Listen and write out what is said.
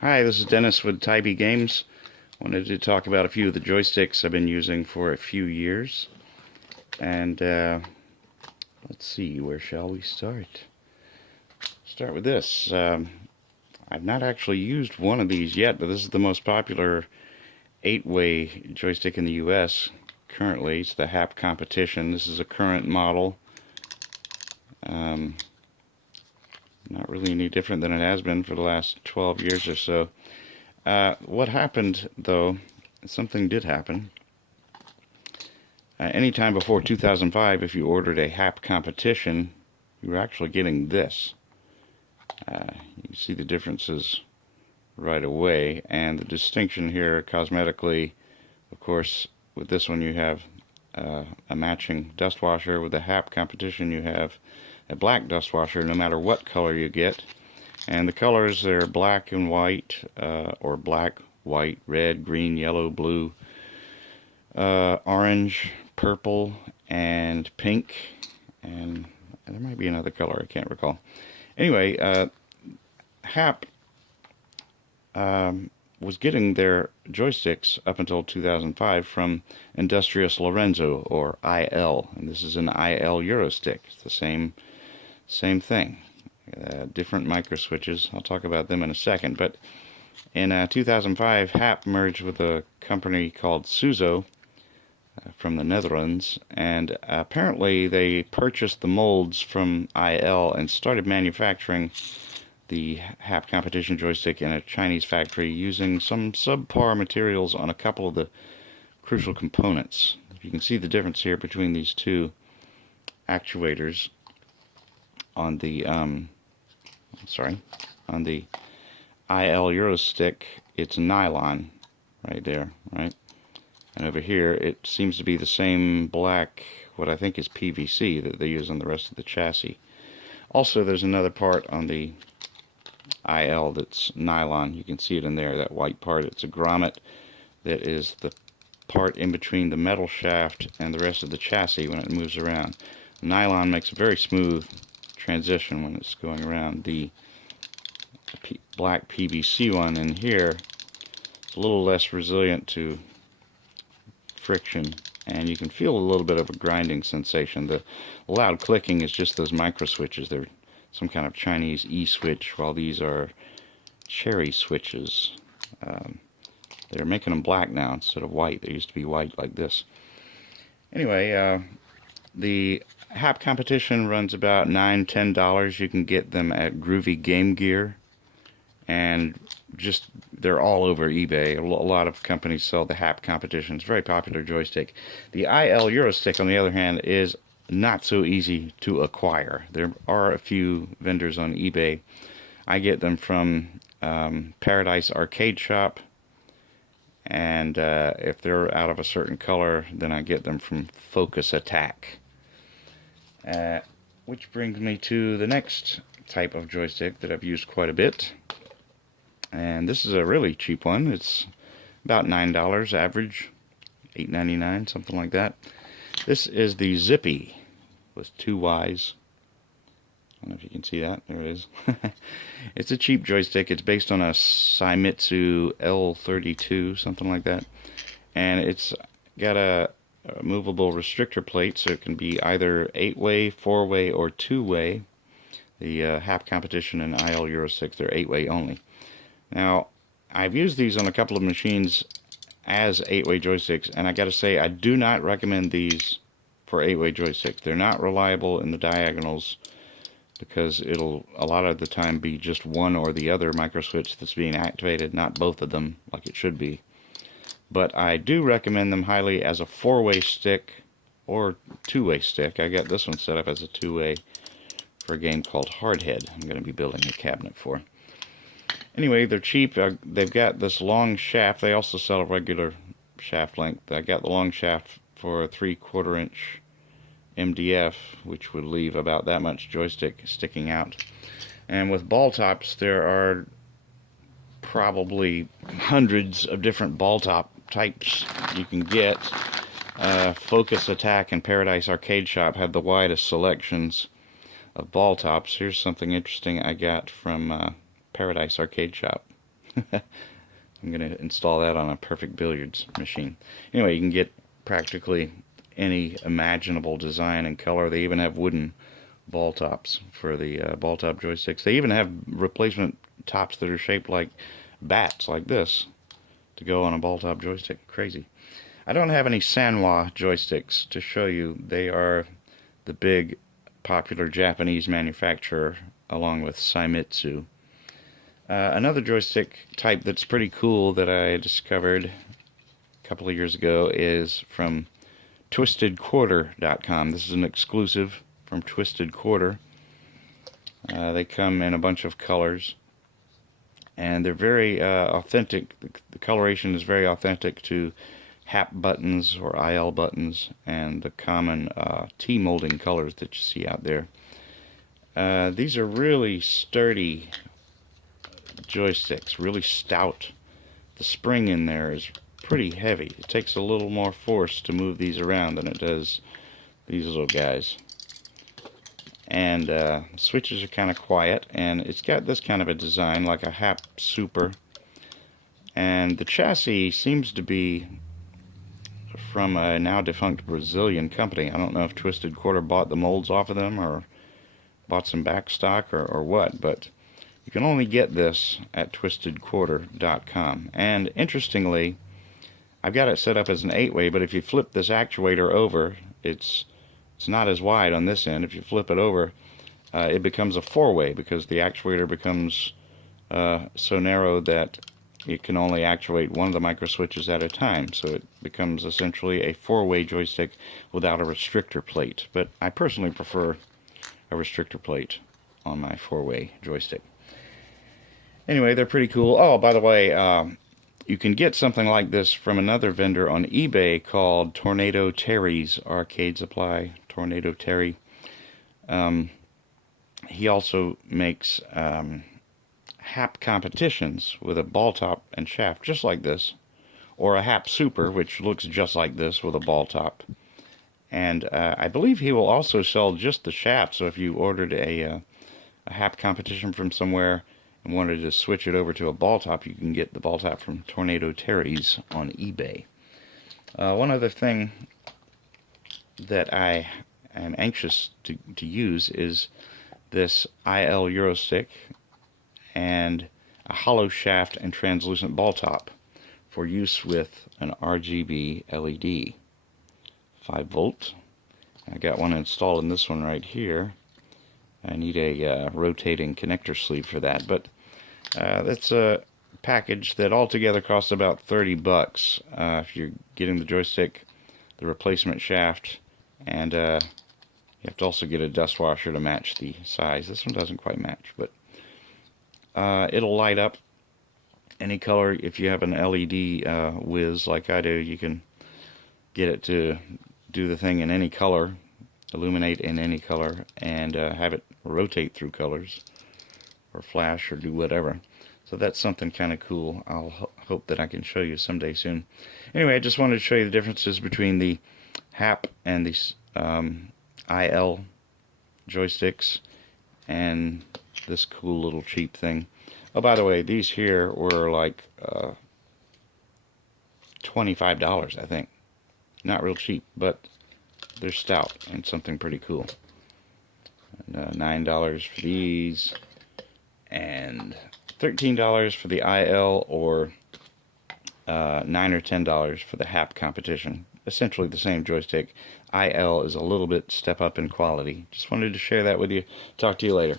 Hi, this is Dennis with Tybee Games. Wanted to talk about a few of the joysticks I've been using for a few years. And let's see, where shall we start? Start with this. I've not actually used one of these yet, but this is the most popular 8-way joystick in the US currently. It's the Happ Competition. This is a current model. Not really any different than it has been for the last 12 years or so. What happened, though, something did happen. Anytime before 2005, if you ordered a Happ Competition, you were actually getting this. You see the differences right away, and the distinction here cosmetically, of course, with this one you have a matching dust washer. With the Happ Competition you have a black dust washer no matter what color you get, and the colors are black and white, or black, white, red, green, yellow, blue, orange, purple, and pink, and there might be another color I can't recall. Anyway, Happ was getting their joysticks up until 2005 from Industrious Lorenzo, or IL, and this is an IL Eurostick. It's the same thing. Different micro switches. I'll talk about them in a second. But in 2005, Happ merged with a company called Suzo from the Netherlands, and apparently they purchased the molds from IL and started manufacturing the Happ Competition joystick in a Chinese factory using some subpar materials on a couple of the crucial components. You can see the difference here between these two actuators. On the on the IL Eurostick, it's nylon right there, right? And over here it seems to be the same black, what I think is PVC, that they use on the rest of the chassis. Also, there's another part on the IL that's nylon. You can see it in there, that white part. It's a grommet that is the part in between the metal shaft and the rest of the chassis when it moves around. Nylon makes a very smooth transition when it's going around. The black PVC one in here is a little less resilient to friction, and you can feel a little bit of a grinding sensation. The loud clicking is just those micro switches. They're some kind of Chinese E-switch, while these are cherry switches. They're making them black now instead of white. They used to be white like this. Anyway, the Happ Competition runs about $9–10. You can get them at Groovy Game Gear, and they're all over eBay. A lot of companies sell the Happ Competition. It's a very popular joystick. The IL Eurostick, on the other hand, is not so easy to acquire. There are a few vendors on eBay. I get them from Paradise Arcade Shop, and if they're out of a certain color, then I get them from Focus Attack. Which brings me to the next type of joystick that I've used quite a bit, and this is a really cheap one. It's about $9 average, $8.99, something like that. This is the Zippyy with 2 Y's. I don't know if you can see that. There it is. It's a cheap joystick. It's based on a Seimitsu L32, something like that, and it's got a movable restrictor plate, so it can be either 8-way, 4-way, or 2-way. The Happ Competition and IL Eurostick, they're 8-way only. Now, I've used these on a couple of machines as 8-way joysticks, and I gotta say, I do not recommend these for 8-way joysticks. They're not reliable in the diagonals, because it'll a lot of the time be just one or the other micro switch that's being activated, not both of them like it should be. But I do recommend them highly as a 4-way stick or 2-way stick. I got this one set up as a 2-way for a game called Hardhead I'm going to be building a cabinet for. Anyway, they're cheap. They've got this long shaft. They also sell a regular shaft length. I got the long shaft for a 3/4 inch MDF, which would leave about that much joystick sticking out. And with ball tops, there are probably hundreds of different ball top types you can get. Focus Attack and Paradise Arcade Shop have the widest selections of ball tops. Here's something interesting I got from Paradise Arcade Shop. I'm going to install that on a perfect billiards machine. Anyway, you can get practically any imaginable design and color. They even have wooden ball tops for the Balltop joysticks. They even have replacement tops that are shaped like bats, like this, to go on a Balltop joystick. Crazy. I don't have any Sanwa joysticks to show you. They are the big popular Japanese manufacturer along with Seimitsu. Another joystick type that's pretty cool that I discovered a couple of years ago is from twistedquarter.com. This is an exclusive from Twisted Quarter. They come in a bunch of colors, and they're very authentic. The coloration is very authentic to Happ buttons or IL buttons and the common T molding colors that you see out there. These are really sturdy joysticks, really stout. The spring in there is pretty heavy. It takes a little more force to move these around than it does these little guys. And switches are kind of quiet, and it's got this kind of a design like a Happ Super. And the chassis seems to be from a now defunct Brazilian company. I don't know if Twisted Quarter bought the molds off of them or bought some back stock or what, but you can only get this at twistedquarter.com. And interestingly, I've got it set up as an 8-way, but if you flip this actuator over, it's not as wide on this end. If you flip it over, it becomes a 4-way because the actuator becomes so narrow that it can only actuate one of the micro switches at a time. So it becomes essentially a 4-way joystick without a restrictor plate. But I personally prefer a restrictor plate on my 4-way joystick. Anyway, they're pretty cool. Oh, by the way, you can get something like this from another vendor on eBay called Tornado Terry's Arcade Supply. Tornado Terry. He also makes Happ Competitions with a ball top and shaft just like this, or a Happ Super, which looks just like this with a ball top. And I believe he will also sell just the shaft, so if you ordered a Happ Competition from somewhere and wanted to switch it over to a ball top, you can get the ball top from Tornado Terry's on eBay. One other thing that I am anxious to use is this IL Eurostick and a hollow shaft and translucent ball top for use with an RGB LED. 5 volt. I got one installed in this one right here. I need a rotating connector sleeve for that, but that's a package that altogether costs about 30 bucks if you're getting the joystick, the replacement shaft, and you have to also get a dust washer to match the size. This one doesn't quite match, but it'll light up any color. If you have an LED whiz like I do, you can get it to do the thing in any color, illuminate in any color, and have it rotate through colors or flash or do whatever. So that's something kind of cool. I'll hope that I can show you someday soon. Anyway, I just wanted to show you the differences between the Happ and the IL joysticks and this cool little cheap thing. Oh, by the way, these here were like $25, I think. Not real cheap, but they're stout and something pretty cool. And, $9 for these, and $13 for the IL, or $9 or $10 for the Happ Competition. Essentially the same joystick. IL is a little bit step up in quality. Just wanted to share that with you. Talk to you later.